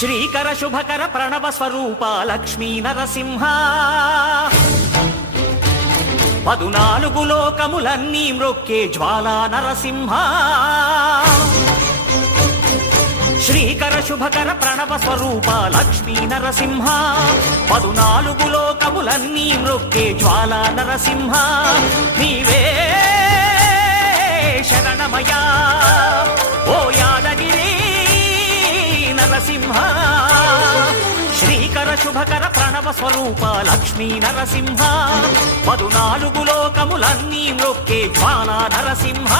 శ్రీకర శుభకర ప్రణవ స్వరూప లక్ష్మీ నరసింహ 14 లోకములన్నీ మ్రొక్కే జ్వాలా నరసింహ శ్రీకర శుభకర ప్రణవ స్వరూప లక్ష్మీ నరసింహ 14 లోకములన్నీ మ్రొక్కే జ్వాలా నరసింహ నీవే శరణమయా ఓ యాదగిరి నరసింహ శ్రీకర శుభకర ప్రణవ స్వరూప లక్ష్మీ నరసింహ 14 లోకములన్నీ మ్రొక్కే జ్వాలా నరసింహ